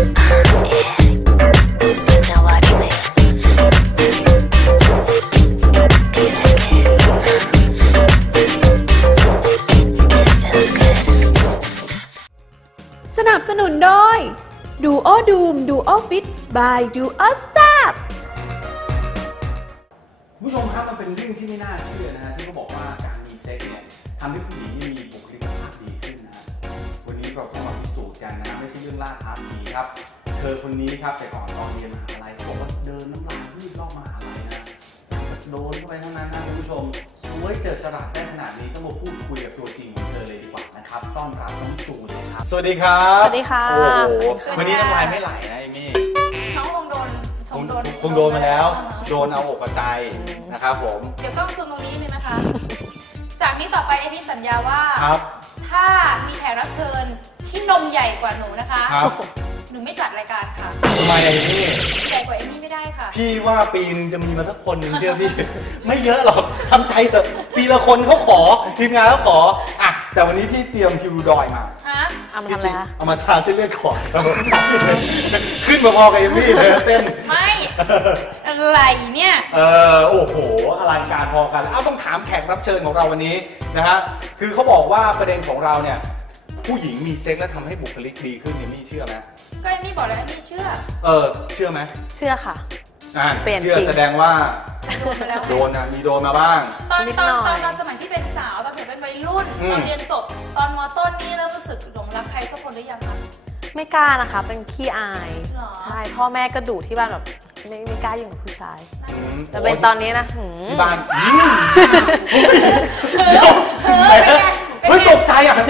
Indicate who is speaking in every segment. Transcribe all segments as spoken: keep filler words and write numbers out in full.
Speaker 1: สนับสนุนโดยดูโอดูมดูโอฟิตบายดูโอแซบ
Speaker 2: ผู้ชมครับมันเป็นเรื่องที่ไม่น่าเชื่อนะฮะที่เขาบอกว่าการมีเซ็กเนี่ยทำให้ผู้หญิงมีบุคลิกภาพดีขึ้นนะฮะวันนี้เราต้องมาพิสูจน์กันนะไม่ใช่เรื่องล่าท้าผีครับเธอคนนี้ครับแต่ก่อนตอนเรียนมหาลัยบอกว่าเดินน้ำลายยืดรอบมหาลัยนะโดนเข้าไปเท่านั้นนะคุณผู้ชมสวยเจิดจรัสได้ขนาดนี้ต้องมาพูดคุยกับตัวจริงของเธอเลยดีกว่านะครับต้อนรับน้องจูนเลยครับสวัสดีครับ
Speaker 3: สวัสดีค่ะ
Speaker 2: โอ้โหวันนี้น้ำลายไม่ไหลนะเอมี่
Speaker 4: น้องคงโดนคงโดน
Speaker 2: คงโดนมาแล้วโดนเอาอกกระจายนะครับผม
Speaker 4: เดี๋ยวต้องซูมตรงนี้นึงนะคะจากนี้ต่อไปเอมี่สัญญาว่า
Speaker 2: ครับ
Speaker 4: ถ้ามีแขกรับเชิญที่นมใหญ่กว่าหนูนะคะ
Speaker 2: ครับ
Speaker 4: หนูไม่จัดรายการค่ะ
Speaker 2: ทำไมเอมี่
Speaker 4: ใหญ่กว่าเอมี่ไม่ได้ค่ะ
Speaker 2: พี่ว่าปีนึงจะมีมาสักคนหนึ่งเชื่อพี่ ไม่เยอะหรอกทำใจเถอะปีละคนเขาขอทีมงานเขาขออ่ะแต่วันนี้พี่เตรียมคิวดอยมา
Speaker 4: ฮะ
Speaker 3: เอามาทำอะไรคะ
Speaker 2: เอามาทาเส้นเลือดขอดขึ้นมาพอกับเอมี่เลยเส้น
Speaker 4: ไม่อะไรเนี่ย
Speaker 2: เออโอ้โหอลังการพอกันเอาต้องถามแขกรับเชิญของเราวันนี้นะฮะคือเขาบอกว่าประเด็นของเราเนี่ยผู้หญิงมีเซ็กแล้วทำให้บุคลิกดีขึ้นเอมี่เชื่อไหม
Speaker 4: ก็เอมี่บอกแล้วเอมี่เชื่อ
Speaker 2: เออเชื่อไหม
Speaker 3: เชื่อค่ะ
Speaker 2: อ่าเชื่อแสดงว่าโดนนะมีโดนมาบ้าง
Speaker 4: ตอนตอนตอนตอนสมัยที่เป็นสาวตอนสมัยเป็นวัยรุ่นตอนเรียนจบตอนม.ต้นนี่เริ่มรู้สึกหลงรักใครสักคนหรือยังคะ
Speaker 3: ไม่กล้านะคะเป็นขี้อายใช่พ่อแม่ก็ดุที่บ้านแบบไม่ไม่กล้ายุ่งกับผู้ชายแต่เป็นตอนนี้นะ
Speaker 2: ที่บ้านเฮ้ยตกใจอ่ะ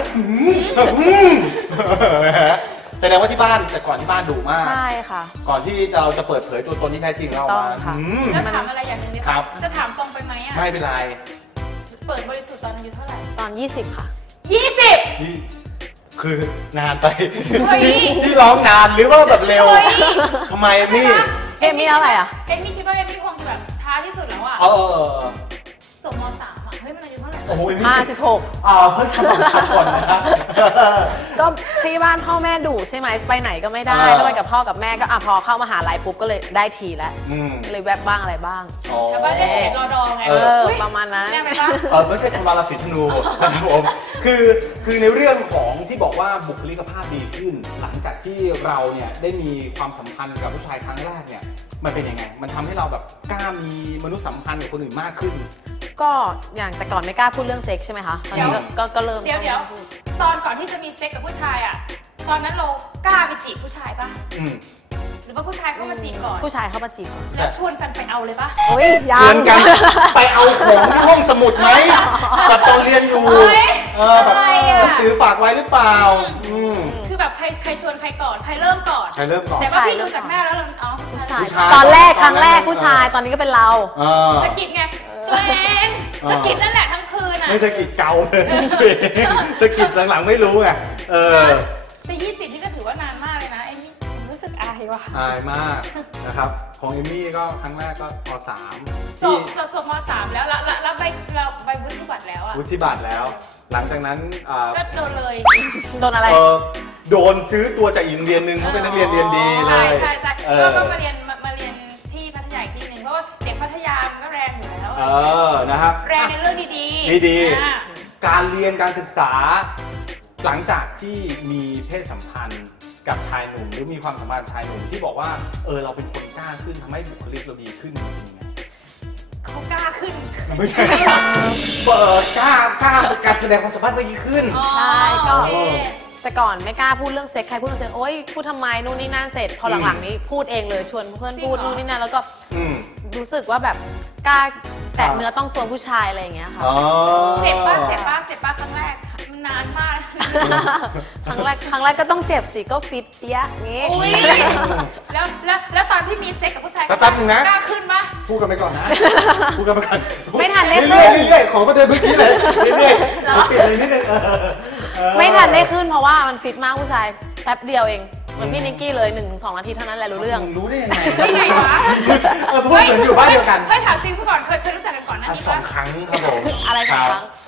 Speaker 2: แสดงว่าที่บ้านแต่ก่อนที่บ้านดุมาก
Speaker 3: ใช่ค่ะ
Speaker 2: ก่อนที่เราจะเปิดเผยตัวตนที่แท้จริงเรา
Speaker 3: มา
Speaker 4: แล้วถามอะไรอย่างนึงเนี่ยจะถามตรงไปไหมอ่ะ
Speaker 2: ไม่เป็นไร
Speaker 4: เปิดบริสุทธิ์ตอนอายุเท่าไหร่
Speaker 3: ตอนยี่สิบค่ะ
Speaker 4: ยี่สิบ
Speaker 2: คือนานไปที่ร้องนานหรือว่าแบบเร็วทำไมมี่
Speaker 3: เอมี่เท่าไหร่อ่ะ
Speaker 4: เอมี่คิดว่าเอมี่คงแบบช้าที่สุดแล้วอ่ะ
Speaker 2: เออ
Speaker 4: จบม.สามอ่ะเฮ้ยมันอายุเท่าไหร่
Speaker 3: ห้าสิบหก
Speaker 2: อ่าเพิ่งทำของฉันก่อนนะครับ
Speaker 3: ก็ที่บ้านพ่อแม่ดุใช่ไหมไปไหนก็ไม่ได้ต้องไปกับพ่อกับแม่ก็อ่ะพอเข้ามหาลัยปุ๊บก็เลยได้ทีแล้วเลยแวบบ้างอะไรบ้าง
Speaker 4: แต่ว่าได้เศษรอดองไง
Speaker 3: เออประมาณนั้น
Speaker 4: ได้ไหมคะ
Speaker 2: เออไม่ใช่ธรรมราศีธนูนะครับผมคือคือในเรื่องของที่บอกว่าบุคลิกภาพดีขึ้นหลังจากที่เราเนี่ยได้มีความสัมพันธ์กับผู้ชายครั้งแรกเนี่ยมันเป็นยังไงมันทำให้เราแบบกล้ามีมนุษยสัมพันธ์กับคนอื่นมากขึ้น
Speaker 3: ก็อย่างแต่ก่อนไม่กล้าพูดเรื่องเซ็กใช่ไหมคะตอนนี้ก็ก็เริ่ม
Speaker 4: เดี๋ยวเดี๋ยวตอนก่อนที่จะมีเซ็กกับผู้ชายอ่ะตอนนั้นเรากล้าไปจีบผู้ชายป่ะหรือว่าผู้ชายเข้ามาจีบก่อน
Speaker 3: ผู้ชายเข้ามาจีบก่อน
Speaker 4: แล้วชวนกันไปเอาเลยป่ะ
Speaker 3: โอ้ย
Speaker 2: ชวนกันไปเอาของที่ห้องสมุดไหมแบบตอนเรียนอยู่เออแบบหนังสือฝากไว้หรือเปล่า
Speaker 4: คือแบบใครใครชวนใครก่อนใครเริ่มก่อน
Speaker 2: ใครเริ่มก่อน
Speaker 4: แต่ว่าพี่ดูจากหน้าแล้วเราอ๋อ
Speaker 3: ผู้ชายตอนแรกครั้งแรกผู้ชายตอนนี้ก็เป็นเรา
Speaker 4: สกิดไงตัวเองสกิดนั่นแหละทั้งคืนอ่ะ
Speaker 2: ไม่สกิดเกาเลยสกิดหลังๆไม่รู้ไงเออ
Speaker 4: แต่ยี่สิบนี่ก็ถือว่านานมากเลยนะเอมี่รู้สึกอายว่ะ
Speaker 2: อายมากนะครับของเอมี่ก็ครั้งแรกก็ป.สาม
Speaker 4: จบจบจบม.สามแล้วแล้วแล้วใบเราใบวุฒิบัตรแล้วอะ
Speaker 2: วุฒิบัตรแล้วหลังจากนั้น
Speaker 4: ก็โดนเลย
Speaker 3: โดนอะไร
Speaker 2: โดนซื้อตัวจากอีกโรงเรียนนึงเขาเป็นนักเรียนเรียนดีเลย
Speaker 4: ใช่ใช่ใช่ก็มาเรียนมาเรียนที่พัทยาอีกที่นึงเพราะว่าเด็กพัทยามันก็แรงอยู่แล้ว
Speaker 2: เออนะครับ
Speaker 4: แรงในเรื่องดี
Speaker 2: ๆดีๆการเรียนการศึกษาหลังจากที่มีเพศสัมพันธ์กับชายหนุ่มหรือมีความสัมพันธ์ชายหนุ่มที่บอกว่าเออเราเป็นคนกล้าขึ้นทำให้บุคลิกเราดีขึ้นจริงๆ
Speaker 4: เขากล้าขึ้น
Speaker 2: ไม่ใช่เปิดกล้ากล้าการแสดงความสัมพันธ์ได้ดีขึ้น
Speaker 3: ใช่ก็แต่ก่อนไม่กล้าพูดเรื่องเซ็กใครพูดเรื่องเซ็กโอ๊ยพูดทำไมนู่นนี่นั่นเสร็จพอหลังๆนี้พูดเองเลยชวนเพื่อนพูดนู่นนี่นั่นแล้วก็รู้สึกว่าแบบกล้าแตะเนื้อต้องตัวผู้ชายอะไรอย่างเงี้ยค่ะ
Speaker 4: เจ็บป้าเจ็บป้าเจ็บป้าครั้งแรกมันนานมาก
Speaker 3: ครั้งแรกครั้งแรกก็ต้องเจ็บสิก็ฟิตเปี้ยงี้
Speaker 4: แล้วแล้วแล้วตอนที่มีเซ็กกับผู้ชาย
Speaker 2: แป๊บนึงนะ
Speaker 4: กล้าขึ้นปะ
Speaker 2: พูดกันไปก่อนนะพูดกันไปก่อน
Speaker 3: ไม่ทันได้ขึ้น
Speaker 2: เรื่อยๆของประเด็นเมื่อกี้เลยเรื่อยๆเปลี่ยนเลยนิดนึง
Speaker 3: ไม่ทันได้ขึ้นเพราะว่ามันฟิตมากผู้ชายแป๊บเดียวเองเหมือนพี่นิกกี้เลยหนึ่งสองนาทีเท่านั้นแหละรู้เรื่อง
Speaker 2: รู้ได้ยังไง
Speaker 4: ได้ไงวะ
Speaker 2: เออพูดเหมือนอยู่บ้านเดียวกัน
Speaker 4: เฮ้ยถามจริงเมื่อก่อนเคยเคยรู้จักกันก่อนนะนี่
Speaker 2: สองครั้งครับผม
Speaker 3: อะไรสองครั้ง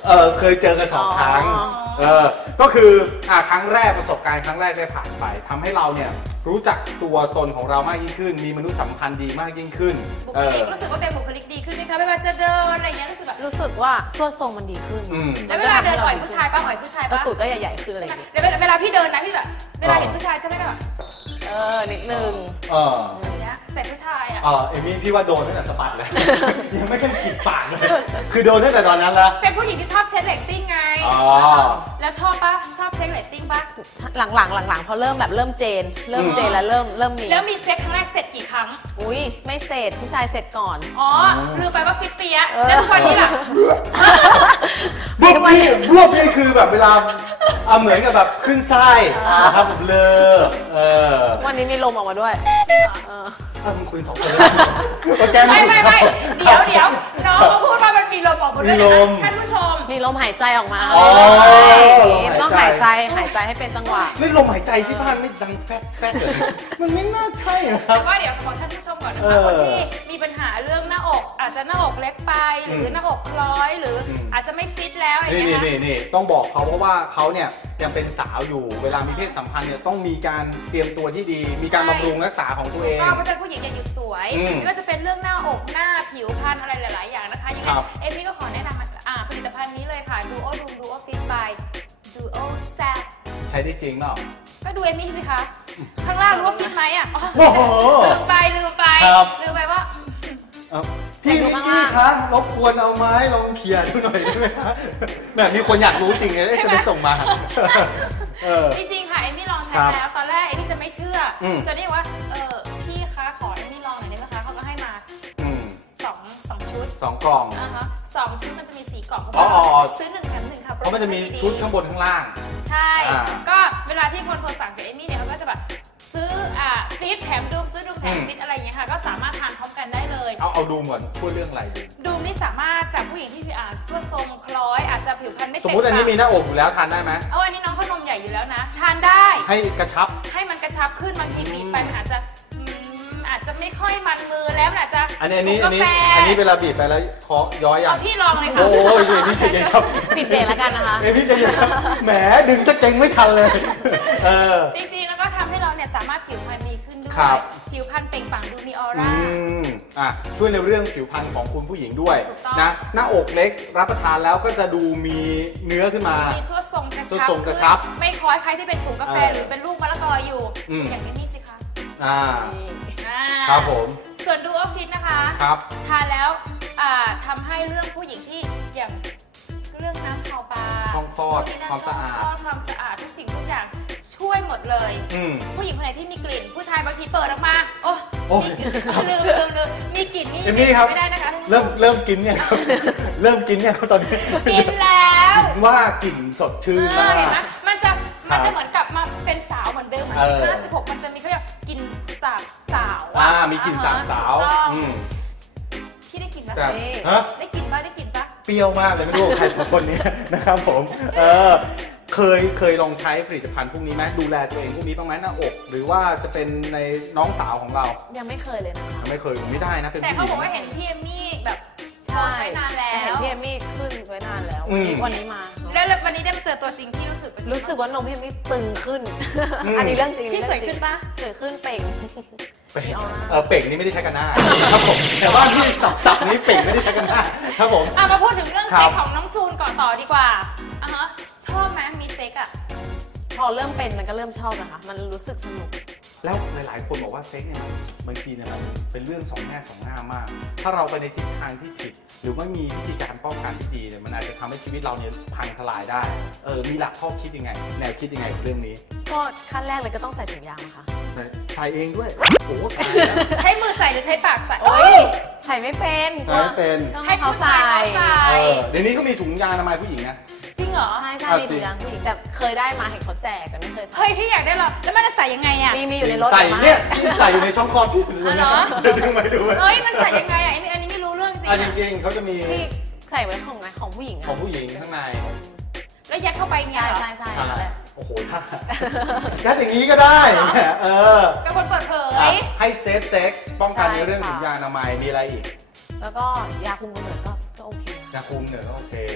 Speaker 2: เออเคยเจอกันสองครั้งเออก็คืออ่าครั้งแรกประสบการณ์ครั้งแรกได้ผ่านไปทำให้เราเนี่ยรู้จักตัวตนของเรามากยิ่งขึ้นมีมนุษยสัมพันธ์ดีมากยิ่งขึ้น
Speaker 4: บุคลิกรู้สึกว่าแกบุคลิกดีขึ้นไหมคะไม่ว่าจะเดินอะไรอย่างเงี้ยรู้สึกแบบ
Speaker 3: รู้สึกว่าส่วนทรงมันดีขึ้น
Speaker 4: แล้วเวลาเดินอ่อยผู้ชายป่ะอ่อยผู้ชาย
Speaker 3: แล้ว
Speaker 4: ป่ะ
Speaker 3: ตูดก็ใหญ่ๆขึ้นอะไรอย่างเงี้ย
Speaker 4: เวลาเวลาพี่เดินนะพี่แบบเวลาเห็นผู้ชายใช่ไหมก็แบบ
Speaker 3: เออนิดนึง
Speaker 2: เออ
Speaker 4: อย่างเงี้ยแต่ผู้ชายอ่ะ
Speaker 2: เออเอมี่พี่ว่าโดนตั้งแต่สะบัดเลย ยังไม่ขึ้นจิกปากเลยคือโดนตั้งแต่ตอนนั้นแล้ว
Speaker 4: เป็นผู้หญิงที่ชอบเช็คเรตติ้งไง
Speaker 2: อ๋อ
Speaker 4: แล้วชอบป่ะชอบเช็คเรตติ้งป่ะ
Speaker 3: หลังๆหลังๆพอเริ่มแบบเริ่มเจน เริ่มเจนแล้วเริ่มเริ่มมี
Speaker 4: แล้วมีเซ็กครั้งแรกเสร็จกี่ครั้ง
Speaker 3: อุ้ยไม่เสร็จผู้ชายเสร็จก่อน
Speaker 4: อ๋อลืมไปว่าฟิตเปียะแล้วทุกวันนี้ล่ะ
Speaker 2: บวบพี่บวบนี่คือแบบเวลาเอาเหมือนกับแบบขึ้นไส้นะครับผมเลอเออ
Speaker 3: วันนี้มีลมออกมาด้วยเออ
Speaker 2: ถ้ามึงคุยสองคนเลยแก
Speaker 4: ไม่ไม่ไม่เดี๋ยวเดี๋ยวน้องเขาพูดว่ามันมีลมออกมาด้วยนะท่านผู้ชม
Speaker 3: มีลมหายใจออกมา
Speaker 2: อ๋อ
Speaker 3: ต้องหายใจหายใจให้เป็นจังหวะ
Speaker 2: ไม่ลมหายใจที่บ้านไม่ดังแฟดแฟดเลยมันไม่น่าใช่นะครั
Speaker 4: แต่
Speaker 2: บ
Speaker 4: ว่าเดี๋ยวบอกท่านผู้ชมก่อนนะ
Speaker 2: เอ
Speaker 4: คะ
Speaker 2: อ
Speaker 4: คนที่มีปัญหาเรื่องหน้าอก อาจจะหน้าอกเล็กไปหรือหน้าอกคล้อยหรืออ
Speaker 2: ม
Speaker 4: อาจจะไม่ฟิตแล้วอะไร
Speaker 2: นี่
Speaker 4: เงี้
Speaker 2: นี่
Speaker 4: ย
Speaker 2: นี่นี่ต้องบอกเขาเพราะว่าเขาเนี่ยยังเป็นสาวอยู่เวลามีเพศสัมพันธ์เนี่ยต้องมีการเตรียมตัวที่ดี มีการบำรุงรักษาของตัวเอง
Speaker 4: ก็เพราะเป็นผู้หญิงยังอยู่สวย
Speaker 2: อืม
Speaker 4: ไม่ว่าจะเป็นเรื่องหน้าอกหน้าผิวพรรณอะไรหลายๆอย่างนะคะยังไง
Speaker 2: ครับ
Speaker 4: เอมมี่ก็ขอแนะนำอ่าผลิตภัณฑ์นี้เลยค่ะ Duo Doom Duo Fit by Duo Zap
Speaker 2: ใช้ได้จริงเปล่า
Speaker 4: ก็ดูเอมมี่สิคะข้างล่างรู้ว่าฟิตไหมอ่ะอ๋อ
Speaker 2: โอ้โห
Speaker 4: ลืมไปลืมไป
Speaker 2: ครับ
Speaker 4: ลืมไปว่า
Speaker 2: เอ้าพี่นิกกี้คะรบกวนเอาไม้ลองเขี่ยดูหน่อยได้ไหมคะแบบมีคนอยากรู้จริงเลยได้ฉันส่งมาเออ
Speaker 4: จริงๆค่ะเอมมี่ลองใช้
Speaker 2: ครับ
Speaker 4: แล้วตอนแรกเอมมี่จะไม่เชื่ออ
Speaker 2: ม
Speaker 4: จะเรียกว่าเออพี่คะขอเอมมี่ลองหน่อยได้ไหมคะเขาก็ให้มา
Speaker 2: อืม
Speaker 4: สองสองชุด
Speaker 2: สองกล่อง
Speaker 4: นะคะสองชุดมันจะมีสี่กล่อง
Speaker 2: อ๋ออ๋ออ๋อ
Speaker 4: ซื้อหนึ่งแถมหนึ่งค่ะ
Speaker 2: เพราะมันจะมีชุดข้างบนข้างล่าง
Speaker 4: ใช่
Speaker 2: อ่า
Speaker 4: ก็เวลาที่คนโทรสั่งกับเอมมี่เนี่ยเขาก็จะแบบซื้ออ่าฟีดแถมดูมซื้อดูมแถม
Speaker 2: อืม
Speaker 4: ฟีดอะไรอย่างเงี้ยค่ะก็สามารถทานพร้อมกันได้เลย
Speaker 2: เอาเอาดูก่อนพูดเรื่องอะไรดี
Speaker 4: ดูมนี่สามารถจากผู้หญิงที่อ่าทั่วทรงคล้อยอาจจะผิวพรรณไม่
Speaker 2: ส
Speaker 4: เต็
Speaker 2: ม
Speaker 4: ม
Speaker 2: มติอันนี้มีหน้าอกอยู่แล้วทานได้ไหม
Speaker 4: เอาอันนี้น้องเขานมใหญ่อยู่แล้วนะ ทานได้
Speaker 2: ให้กระชับ
Speaker 4: ให้มันกระชับขึ้นบางทีบีบไปมันอาจจะอืมอาจจะไม่ค่อยมันมือแล้วมันอาจจะ
Speaker 2: อันนี้อันนี้
Speaker 4: ผ
Speaker 2: อั
Speaker 4: ง
Speaker 2: นนี้
Speaker 4: กาแฟ
Speaker 2: อันนี้เวลาบีบไปแล้วเคาะย้อยยั
Speaker 4: เอา
Speaker 2: ง
Speaker 4: พี่ลองเลยค่ะ
Speaker 2: โอ้ยเดี๋ยวพี่ใจเย็นครับ
Speaker 3: ปิดเบรกแล้วกันนะคะ
Speaker 2: เอ้ยพี่ใจเย็นครับแหมดึงจะเจ๊งไม่ทันเลยเออ
Speaker 4: จริงๆแล้วก็ทำให้เราเนี่ยสามารถผิวพรรณดีขึ้นด้วย
Speaker 2: ครับ
Speaker 4: ผิวพรรณเปล่งปลั่งดูมีออ
Speaker 2: อื
Speaker 4: ร่า
Speaker 2: มอ่ะช่วยในเรื่องผิวพรรณของคุณผู้หญิงด้วย
Speaker 4: ถูกต้อง
Speaker 2: นะหน้าอกเล็กรับประทานแล้วก็จะดูมีเนื้อขึ้นมา
Speaker 4: มีส่วนทรงกระ
Speaker 2: ส่วน
Speaker 4: ชับ
Speaker 2: ทรงกระชับ
Speaker 4: ขึ้นไม่คล้อยใครที่เป็นถุงกาแฟ
Speaker 2: เออ
Speaker 4: หรือเป็นลูกมะละกออยู่
Speaker 2: อืม
Speaker 4: อย่างนี้นี่สิคะ
Speaker 2: อ่า
Speaker 4: อ่า
Speaker 2: ครับผม
Speaker 4: ส่วนดูออฟฟิศนะคะ
Speaker 2: ครับ
Speaker 4: ทานแล้วอ่าทำให้เรื่องผู้หญิงที่อย่างเรื่องน้ำเผาปลา
Speaker 2: ช่องคลอด
Speaker 4: พกนี้นะ
Speaker 2: ความสะอาด
Speaker 4: ช่งคลความสะอาดทุกสิ่งทุกอย่างช่วยหมดเลย
Speaker 2: อืม
Speaker 4: ผู้หญิงคนไหนที่มีกลิ่น ผู้ชายบางทีเปิดออกมา โอ้
Speaker 2: โอ้ย
Speaker 4: มีกลิ่นลืมลืมลืมมีกลิ่นนี่
Speaker 2: เอมมี่ครับ
Speaker 4: ไม่ได้นะคะ
Speaker 2: เริ่มเริ่มกินเนี่ยครับ เริ่มกินเนี่ยครับตอนนี้
Speaker 4: กินแล้ว
Speaker 2: ว่ากลิ่นสดชื่น
Speaker 4: เอ
Speaker 2: มา
Speaker 4: อเห็นไหม
Speaker 2: ก
Speaker 4: มันจะมัน
Speaker 2: ครั
Speaker 4: จะ
Speaker 2: บ
Speaker 4: เหมือนกลับมาเป็นสาวเหมือนเดิมเหมือน
Speaker 2: เออ
Speaker 4: สิบห้าสิบหกมันจะมีเขาเรียกกลิ่นสาบสาว
Speaker 2: อ่ามีกลิ่นสาบสาว
Speaker 4: ถูกต้อง
Speaker 2: อืม
Speaker 4: พี่ได้กลิ่นไหม
Speaker 2: แซ่บ
Speaker 3: นี่
Speaker 2: ฮะ
Speaker 4: ได้กลิ่นป่ะได้กลิ่นป่ะ
Speaker 2: เปรี้ยวมากเลยไม่รู้ว่าใครสองคนนี้ นะครับผม เออ เคยเคยลองใช้ผลิตภัณฑ์พวกนี้ไหมดูแลตัวเองพวกนี้บ้างไหมหน้าอก หรือว่าจะเป็นในน้องสาวของเรา
Speaker 3: ยังไม่เคยเลยนะคะ
Speaker 2: ยังไม่เคยไม่ได้นะเป็น
Speaker 4: แต่
Speaker 2: ผู้ห
Speaker 4: เขา
Speaker 2: ญิง
Speaker 4: บอกว่าเห็นพี่เอมมี่แบบโพสต์ไว้นานแล้
Speaker 3: แต่เห็น
Speaker 4: ว
Speaker 3: พี่เอมมี่ขึ้นไว้นานแล้ว
Speaker 2: อืม
Speaker 3: วันนี้มา
Speaker 4: แล้ววันนี้ได้มาเจอตัวจริงพี่รู้สึกเป็นไง
Speaker 3: รู้สึกว่านมพี่เอมมี่ตึงขึ้น
Speaker 2: อืม
Speaker 3: อันนี้เรื่องจริง
Speaker 4: พี่สวยขึ้นปะ
Speaker 3: สวยขึ้นเป่ง
Speaker 2: เป่ง
Speaker 3: มีออร่า
Speaker 2: เออเป่งนี่ไม่ได้ใช้กันหน้าครับผมแต่ว่าที่สับสับนี้เป่งไม่ได้ใช้กันหน้าครับผม
Speaker 4: อ่ะมาพูดถึงเรื่อง
Speaker 2: ครับ
Speaker 4: เซ็กของน้องจูนก่อนต่อดีกว่าอ่ะฮะชอบไหมมีเซ็กอ่ะ
Speaker 3: พอเริ่มเป็นมันก็เริ่มชอบนะคะ มันรู้สึกสนุก
Speaker 2: แล้วหลายๆ คนบอกว่าเซ็กเนี่ยมันบางทีเนี่ยมันเป็นเรื่องสองแง่สองง่ามมาก ถ้าเราไปในทิศทางที่ผิด หรือไม่มีวิธีการป้องกันที่ดีเนี่ยมันอาจจะทำให้ชีวิตเราเนี่ยพังทลายได้ เออ มีหลักข้อคิดยังไง แนวคิดยังไงกับเรื่องนี้
Speaker 3: ก็ขั้นแรกเลยก็ต้องใส่ถุงยางนะคะ
Speaker 2: ใส่เองด้วย โอ้โหตายแล้ว
Speaker 4: ใช้มือใส่หรือใช้ปากใส่
Speaker 3: โอ๊ยใส่ไม่เป็น
Speaker 2: ใส่ไม่เป็น
Speaker 3: ต้อง
Speaker 4: ให้
Speaker 3: ให้เขา
Speaker 4: ผู้
Speaker 3: ใส่
Speaker 4: ชายเขาใส่
Speaker 2: เออ เดี๋ยวนี้ก็มีถุงยางอนามัยผู้หญิงนะ
Speaker 4: จริงเหรอ
Speaker 3: ใช่ใช่
Speaker 2: เอา
Speaker 3: มี
Speaker 2: จริ
Speaker 3: ถุ
Speaker 2: ง
Speaker 3: งยางผู้หญิงแต่เคยได้มาเห็นเขาแจกแต่ไม่เคยใส่
Speaker 4: เฮ้ยพี่อยากได้เหรอแล้วมันจะใส่ยังไงอ่ะ
Speaker 3: มีมีอยู่ในรถ
Speaker 2: ใส่
Speaker 3: แต่ว่า
Speaker 2: เนี่ยที่ใส่อยู่ในช่องคลอดที่ถึง
Speaker 4: อ๋อเหรอ
Speaker 2: ดูไหมดูไหม
Speaker 4: เฮ้ยมันใส่ยังไงอ่ะอันนี้อันนี้ไม่รู้เรื่องจริง
Speaker 2: อ่ะ
Speaker 4: อะ
Speaker 2: จริงๆเขาจะมี
Speaker 3: ที่ใส่ไว้ของไงของผู้หญิง
Speaker 2: ข
Speaker 3: อะ
Speaker 2: องผู้หญิงข้างใน
Speaker 4: แล้วยัดเข้าไปอย่างเงี้ย
Speaker 3: ใช่
Speaker 4: เหรอ
Speaker 3: ใช่ใช่นั่นแหละ
Speaker 2: โอ้โหถ้ายัดอย่างนี้ก็ได้เนี่ยเออ
Speaker 4: เป็นคนเปิดเผ
Speaker 2: อ่ะ
Speaker 4: ย
Speaker 2: ให้เซฟเซ็กป้องกัน
Speaker 3: ใช่
Speaker 2: ในเรื่อง
Speaker 3: ค่ะ
Speaker 2: ถุงยางอนามัยมีอะไรอีก
Speaker 3: แล้วก็ยาคุมกำเนิดก็ก็โอเค
Speaker 2: ยาคุมเหนือก็โอเค
Speaker 4: ไม่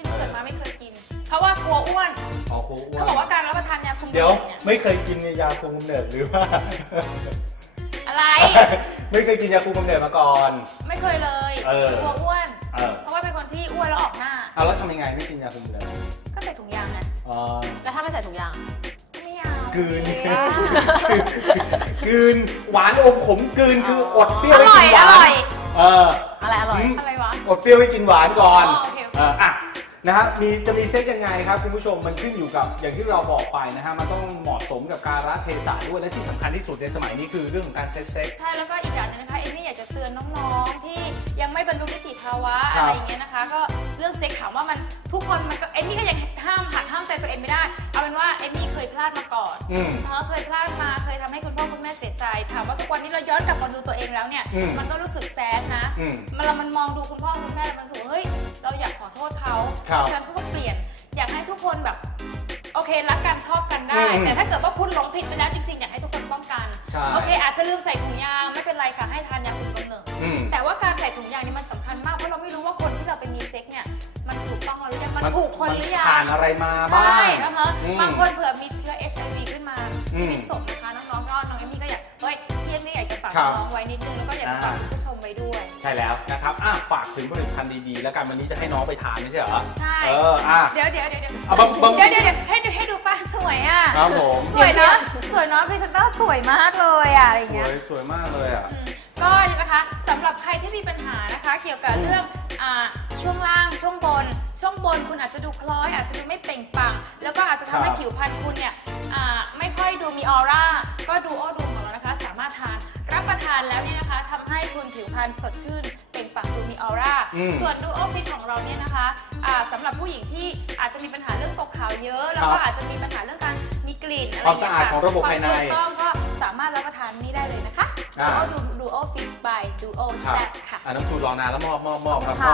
Speaker 4: ไม่รู้เกิดมาไม่เคยกิน เพราะว่ากลัวอ้วน
Speaker 2: อ๋อกลัวอ้วน
Speaker 4: เขาบอกว่าการรับประทานยาคุมกำ
Speaker 5: เดี๋
Speaker 4: เนิ
Speaker 5: ยว
Speaker 4: ดเนี่ย
Speaker 5: ไม่เคยกินยาคุมกำเนิดหรือว่า
Speaker 4: อะไร
Speaker 5: ไม่เคยกินยาคุมกำเนิดมาก่อน
Speaker 4: ไม่เคยเลย
Speaker 5: เออ
Speaker 4: กลัวอ้วน
Speaker 5: เออ
Speaker 4: เพราะว่าเป็นคนที่อ้วนแล้วออกหน้า
Speaker 5: เอาแล้วทำยังไงไม่กินยาคุมกำเนิด
Speaker 4: ก็ใส่ถุงยางไง
Speaker 5: อ๋อ
Speaker 3: แล้วถ้าไม่ใส่ถุงยาง
Speaker 4: ไม่เอา
Speaker 5: กลืน
Speaker 3: อ่า
Speaker 5: กลืนหวานอมขมกลืนคืออดเปรี้ย
Speaker 4: อ
Speaker 5: วไม่
Speaker 4: ร่อ
Speaker 5: กิ
Speaker 4: ย
Speaker 5: นห
Speaker 4: อ
Speaker 5: วาน
Speaker 4: ร่อย
Speaker 5: เออ
Speaker 3: อะไรอร่อย
Speaker 5: อืม
Speaker 4: อะไรวะ
Speaker 5: อดเปรี้ยวไม่กินหวานก่อน
Speaker 4: อ๋อโอเคโอเค
Speaker 5: เอออ่ะนะฮะมีจะมีเซ็กยังไงครับคุณผู้ชมมันขึ้นอยู่กับอย่างที่เราบอกไปนะฮะมันต้องเหมาะสมกับการรัเทศะด้วยและที่สำคัญที่สุดในสมัยนี้คือเรื่องของการเซ็กเซ็ก
Speaker 4: ใช่แล้วก็อีกอย่างหนึงนะคะเอมมี่อยากจะเตือนน้องๆที่ยังไม่บรรลุนิติภาวะ
Speaker 5: ครับ
Speaker 4: อะไรอย่างเงี้ยนะคะ ก็เรื่องเซ็กถามว่ามันทุกคนมันก็เอมมี่ก็ยังห้ามหักห้ามใจตัวเองไม่ได้ เอาเป็นว่าเอมมี่เคยพลาดมาก่อน
Speaker 5: อืม
Speaker 4: เออเคยพลาดมาเคยทำให้คุณพ่อคุณแม่เสียใจถามว่าทุกวันนี้เราย้อนกลับมาดูตัวเองแล้วเนี่ย
Speaker 5: อืม
Speaker 4: มันก็รู้สึกแซดนะ
Speaker 5: อืม
Speaker 4: มันเรามันมองดูคุณพ่อคุณแม่แล้วมันรู้สึกว่าเฮ้ยเราอยากขอโทษเขา
Speaker 5: ครับ
Speaker 4: ฉะนั้นเขาก็เปลี่ยนอยากให้ทุกคนแบบโอเครักกันชอบกันได้
Speaker 5: อืม
Speaker 4: แต่ถ้าเกิดว่าคุณหลงผิดไปแล้วจริงๆอยากให้ทุกคนป้องกัน
Speaker 5: ใช่
Speaker 4: โอเคอาจจะลืมใส่ถุงยางไม่เป็นไรค่ะให้ทานยาคุมกำเนิด
Speaker 5: อืม
Speaker 4: แต่ว่าการใส่ถุงยางนี่มันสำคัญมากเพราะเราไม่รู้ว่าคนที่เราไปมีเซ็กเนี่ยมันถูกต้องหรือยังมันถูกคนหรือยัง
Speaker 5: ผ่านอะไรมาบ้าง
Speaker 4: ใช่นะคะ
Speaker 5: อืม
Speaker 4: บางคนเผื่อมีเชื้อ เอช ไอ วี ขึ้นมา
Speaker 5: อืม
Speaker 4: ชีวิตจบนะคะน้องๆก็น้องเอมมี่ก็อยากเฮ้ยพี่เอมมี่อยากจะฝาก
Speaker 5: ครับ
Speaker 4: น้องไว้นิดนึงแล้วก็อยากจะฝาก
Speaker 5: อ่า
Speaker 4: คุณผู้ชมไว้ด้วย
Speaker 5: ใช่แล้วนะครับอ่ะฝากถึงผลิตภัณฑ์ดีๆ แล้วกันวันนี้จะให้น้องไปทานไม่ใช่เหรอ
Speaker 4: ใช่
Speaker 5: เอออ่ะ
Speaker 4: เดี๋ยวเดี๋ยวเดี๋ยวเดี๋ยว
Speaker 5: เอาบางบาง
Speaker 4: เดี๋ยวเดี๋ยวเดี๋ยวให้ดูให้ดูป้าสวยอ่ะ
Speaker 5: ครับผม
Speaker 4: สวยเนาะสวยเนาะพรีเซนเตอร์สวยมากเลยอ่ะอะไรอย่าง
Speaker 5: ส
Speaker 4: เงี้
Speaker 5: วย ยสวยมากเลยอ่ะ
Speaker 4: อืมก็นะคะสำหรับใครที่มีปัญหานะคะเกี่ยวกับเรื่องอ่าช่วงล่างช่วงบน ช่วงบนคุณอาจจะดูคล้อยอาจจะดูไม่เปล่งปลั่งแล้วก็อาจจะทำให้
Speaker 5: ครับ
Speaker 4: ผิวพรรณคุณเนี่ยอ่าไม่ค่อยดูมีออร่าก็ดูโอดูของเรานะคะสามารถทานรับประทานแล้วเนี่ยนะคะทำให้คุณผิวพรรณสดชื่นเปล่งปลั่งดูมีออร่า
Speaker 5: อืม
Speaker 4: ส่วนดูโอฟิตของเราเนี่ยนะคะอ่าสำหรับผู้หญิงที่อาจจะมีปัญหาเรื่องตกขาวเยอะ แล้วก็
Speaker 5: ครับ
Speaker 4: อาจจะมีปัญหาเรื่องการมีกลิ่นอะไร
Speaker 5: ความสะอาด
Speaker 4: ย่ย
Speaker 5: ของระบบภายใน
Speaker 4: ควมถูกต้องก็สามารถรับประทานนี้ได้เลยนะคะ
Speaker 5: อ่า
Speaker 4: แล้วก็ดูดูโอฟิต by ดูโอ
Speaker 5: ครับ
Speaker 4: แซ่บค่ะ
Speaker 5: อ่ะน้องจูนรอนานแล้วมอบมอบมอบครับม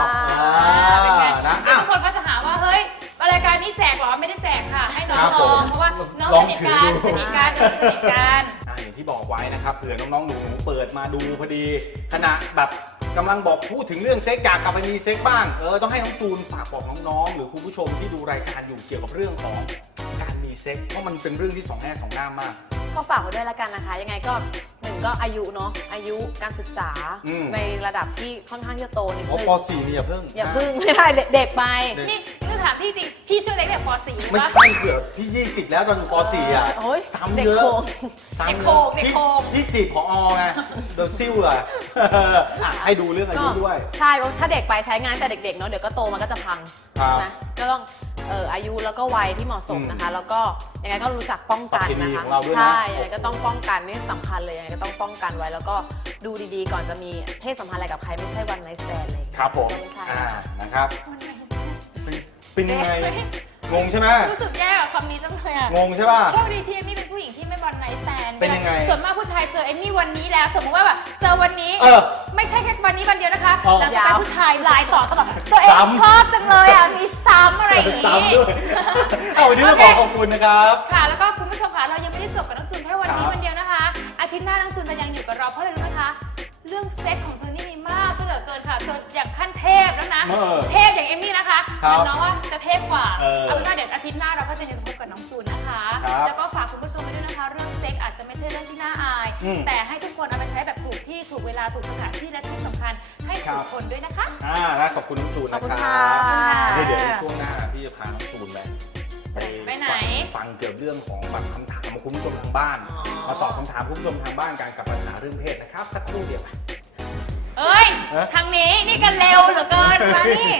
Speaker 3: ค่ะ
Speaker 5: อบ
Speaker 4: เป็นไง
Speaker 5: อ่านะ
Speaker 4: เดี๋ยว
Speaker 5: อ่ะ
Speaker 4: ทุกคนก็จะหาว่าเฮ้ยรายการนี้แจกเหรอไม่ได้แจกค่ะ ให้น้อง
Speaker 5: ครับ
Speaker 4: ล
Speaker 5: ผม
Speaker 4: องเพราะว่าน้อง
Speaker 5: ลอ
Speaker 4: ส
Speaker 5: ง
Speaker 4: นิท
Speaker 5: ถือ
Speaker 4: กัน
Speaker 5: ดู
Speaker 4: สนิทกันเออสนิทกัน
Speaker 5: อ่ะอย่างที่บอกไว้นะครับเผื่อน้องๆหนูๆเปิดมาดูพอดีขณะแบบกำลังบอกพูดถึงเรื่องเซ็กอยากกลับไปมีเซ็กบ้างเออต้องให้น้องจูนฝากบอกน้องๆหรือคุณผู้ชมที่ดูรายการอยู่เกี่ยวกับเรื่องของการมีเซ็กเพราะมันเป็นเรื่องที่สองแง่สองด้านมาก
Speaker 3: ก็ฝากไว้ด้วยละกันนะคะ ยังไงก็หนึ่งก็อายุเนาะอายุการศึกษา
Speaker 5: อืม
Speaker 3: ในระดับที่ค่อนข้างจะโตนิด
Speaker 5: โอ้
Speaker 3: นึง
Speaker 5: ป .สี่ นี่อย่าเพิ่ง
Speaker 3: อย่าเพึ่งไม่ได้เด็กไป
Speaker 4: นี่นี่ถามพี่จริง พี่ชื่อเล็กแต่ป .สี่ หรือ
Speaker 5: ไม่
Speaker 4: ว่า
Speaker 5: ใช่เผื่อพี่ยี่สิบแล้วตอนอยู่ป .สี่ อ่ะ
Speaker 3: โอ้ย
Speaker 5: ซ้ำ
Speaker 3: เด็ก
Speaker 5: เยอะ
Speaker 3: โขง
Speaker 5: ซ้ำ
Speaker 4: เด็ก
Speaker 5: เย
Speaker 4: โค
Speaker 5: อะ
Speaker 4: กเด็ก
Speaker 5: พี่
Speaker 4: โคก
Speaker 5: พี่จีบผอไงโดนซิ่วเลยอ่ะให้ดูเรื่องอายุด้วย
Speaker 3: ใช่เพราะถ้าเด็กไปใช้งานแต่เด็กๆเนาะเดี๋ยวก็โตมันก็จะพัง
Speaker 5: ครับ
Speaker 3: นะก็ต้องเอ่ออายุแล้วก็วัยที่เหมาะสมนะคะ แล้วก็ยังไงก็รู้จักป้องกัน
Speaker 5: ประเพณี
Speaker 3: นะคะ
Speaker 5: ของเราด้วยนะ
Speaker 3: ใช่ยังไงก็ต้องป้องกันนี่สำคัญเลยยังไงก็ต้องป้องกันไว้แล้วก็ดูดีๆ ก่อนจะมีเพศสัมพันธ์อะไรกับใครไม่ใช่วันไนท์สแตนด์เลย
Speaker 5: ครับผม
Speaker 3: ไม่ใช่
Speaker 5: อ่านะครับ
Speaker 4: มันไง
Speaker 5: เป็นเป็นยังไงงงใช่ไหม
Speaker 4: รู้สึกแย่กับคำนี้จังเลยอะ
Speaker 5: งงใช่ป่ะ
Speaker 4: โชคดีที่เอมมี่เป็นผู้หญิงที่ไม่บอลไนท์สแตน
Speaker 5: เป็นยังไง
Speaker 4: ส่วนมากผู้ชายเจอเอมมี่วันนี้แล้วสมมติว่าแบบเจอวันนี้
Speaker 5: เออ
Speaker 4: ไม่ใช่แค่วันนี้วันเดียวนะคะ
Speaker 5: อ๋อ
Speaker 4: แล้วก็เป็นผู้ชายไลน์ต่อตลอดตัวเอง
Speaker 5: ซ้ำ
Speaker 4: ชอบจังเลยอ่ะมีซ้ำอะไรอย่าง
Speaker 5: ซ้ำ
Speaker 4: นี้
Speaker 5: ด้วยเอาวันนี้เราขอขอบคุณนะครับ
Speaker 4: ค่ะแล้วก็คุณผู้ชมค่ะเรายังไม่ได้จบกับน้องจูนแค่วันนี้
Speaker 5: ครับ
Speaker 4: วันเดียวนะคะ อาทิตย์หน้าน้องจูนจะยังอยู่กับเราเพราะอะไรรู้ไหมคะเรื่องเซ็กของเธอนี่มีมากซะเหลือเกินค่ะจนอย่างขั้นเทพแล้วนะ
Speaker 5: เออ
Speaker 4: เทพอย่างเอมมี่นะคะ
Speaker 5: ครับ
Speaker 4: น้องว่าจะเทพกว่า
Speaker 5: เออ
Speaker 4: เอาเป็นว่าเดี๋ยวอาทิตย์หน้าเราก็จะยังพบกับน้องจูนนะคะ
Speaker 5: ครับ
Speaker 4: แล้วก็ฝากคุณผู้ชมไปด้วยนะคะ เรื่องเซ็กอาจจะไม่ใช่เรื่องที่น่าอาย
Speaker 5: อืม
Speaker 4: แต่ให้ทุกคนเอาไปใช้แบบถูกที่ถูกเวลาถูกสถานที่และที่สำคัญให้
Speaker 5: ครั
Speaker 4: ถู
Speaker 5: บ
Speaker 4: กคนด้วยนะคะ
Speaker 5: อ่านะขอบคุณน้องจูน
Speaker 3: ขอบ
Speaker 5: นะ
Speaker 3: คุณ
Speaker 5: ครั
Speaker 3: ค่ะ
Speaker 5: บเดี๋ยวเดี๋ยวในช่วงหน้าพี่จะพาน้องจูนไป
Speaker 4: ไปไหน
Speaker 5: ฟังฟังเกี่ยวกับเรื่องของแบบคำถามของคุณผู้ชมทางบ้าน
Speaker 3: อ๋อ
Speaker 5: มาตอบคำถามคุณผู้ชมทางบ้านการกับปัญหาเรื่องเพศนะครับสักครู่เดียว
Speaker 4: เอ้ย
Speaker 5: เอ๊ะ
Speaker 4: ทางนี้นี่กันเร็วเหลือเกินมานี่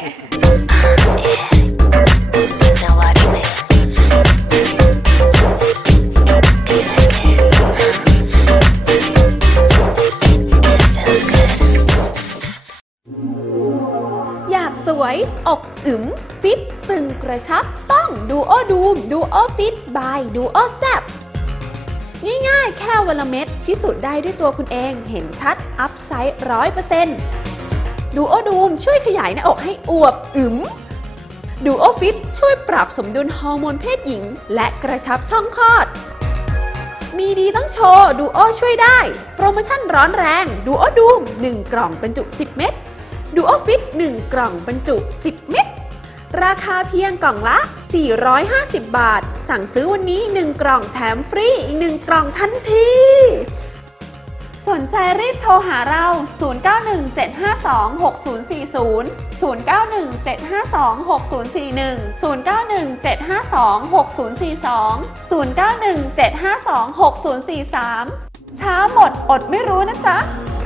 Speaker 6: Now watch me. Do you like it? This feels good.
Speaker 1: อยากสวยอกอึมฟิตตึงกระชับต้องดูโอดูมดูโอฟิตบายดูโอแซบง่ายๆ แค่วันละเม็ดพิสูจน์ได้ด้วยตัวคุณเองเห็นชัดอัพไซด์ร้อยเปอร์เซ็นต์ดูโอดูมช่วยขยายหน้าอกให้อวบอึมดูโอฟิตช่วยปรับสมดุลฮอร์โมนเพศหญิง และกระชับช่องคลอด มีดีต้องโชว์ดูโอช่วยได้โปรโมชั่นร้อนแรงดูโอดูมหนึ่งกล่องบรรจุสิบเม็ดดูโอฟิตหนึ่งกล่องบรรจุสิบเม็ดราคาเพียงกล่องละ สี่ร้อยห้าสิบ บาท สั่งซื้อวันนี้ หนึ่ง กล่องแถมฟรีอีก หนึ่ง กล่องทันที สนใจรีบโทรหาเรา ศูนย์ เก้า หนึ่ง เจ็ด ห้า สอง หก ศูนย์ สี่ ศูนย์ ศูนย์ เก้า หนึ่ง เจ็ด ห้า สอง หก ศูนย์ สี่ หนึ่ง ศูนย์ เก้า หนึ่ง เจ็ด ห้า สอง หก ศูนย์ สี่ สอง ศูนย์ เก้า หนึ่ง เจ็ด ห้า สอง หก ศูนย์ สี่ สาม ช้าหมดอดไม่รู้นะจ๊ะ